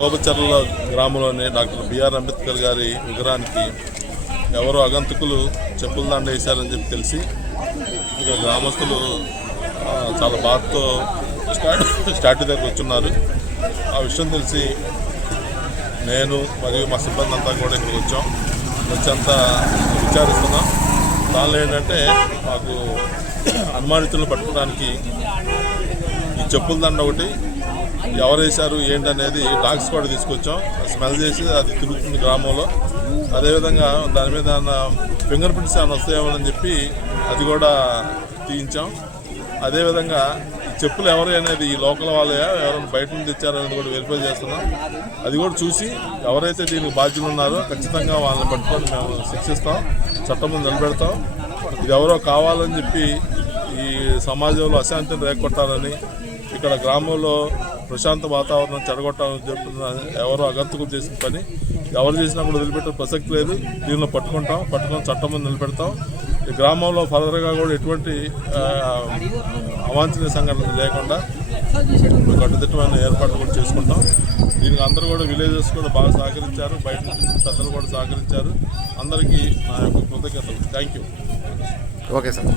గోపచర్ల గ్రామంలోని doctor BR Ambedkar గారి విగ్రహానికి ఎవరో అగంతకులు చెప్పుల దండ వేశారని చెప్పి తెలిసి ఇక్కడ గ్రామస్తులు చాలా బాధతో స్టాట్యూ దగ్గరకు వచ్చున్నారు. ఆ విషయం తెలిసి నేను మరియు మా సిబ్బంది అంతా కూడా ఇక్కడికి వచ్చంతా విచారిస్తున్నాం. దానిలో ఏంటంటే మాకు అనుమానితులను పట్టుకోవడానికి ఈ చెప్పుల దండ ఒకటి ఎవరు వేశారు ఏంటనేది డాగ్ స్క్వాడ్ తీసుకొచ్చాం. స్మెల్ చేసి అది తిరుగుతుంది గ్రామంలో. అదేవిధంగా దాని మీద ఫింగర్ ప్రింట్స్ ఏమైనా వస్తాయేమోనని చెప్పి అది కూడా తీయించాం. అదేవిధంగా ఈ చెప్పులు ఎవరు అనేది ఈ లోకల్ వాళ్ళే ఎవరైనా బయట నుంచి తెచ్చారనేది కూడా వెరిఫై చేస్తున్నాం. అది కూడా చూసి ఎవరైతే దీనికి బాధ్యులు ఉన్నారో ఖచ్చితంగా వాళ్ళని పట్టుకొని మేము శిక్షిస్తాం, చట్టం ముందు నిలబెడతాం. ఇది ఎవరో కావాలని చెప్పి ఈ సమాజంలో అశాంతిని రేకొట్టాలని, ఇక్కడ గ్రామంలో ప్రశాంత వాతావరణం చెడగొట్టాలని చెప్తున్న ఎవరో అగంతకులు చేసిన పని. ఎవరు చేసినా కూడా వదిలిపెట్టే ప్రసక్తి లేదు. దీనిలో పట్టుకొని చట్టం ముందు నిలబెడతాం. ఈ గ్రామంలో ఫర్దర్గా కూడా ఎటువంటి అవాంఛనీయ సంఘటనలు లేకుండా కట్టుదిట్టమైన ఏర్పాట్లు కూడా చేసుకుంటాం. దీనికి అందరూ కూడా విలేజెస్ కూడా బాగా సహకరించారు, బయట నుంచి పెద్దలు కూడా సహకరించారు. అందరికీ నా యొక్క కృతజ్ఞతలు. Thank you. Okay sir.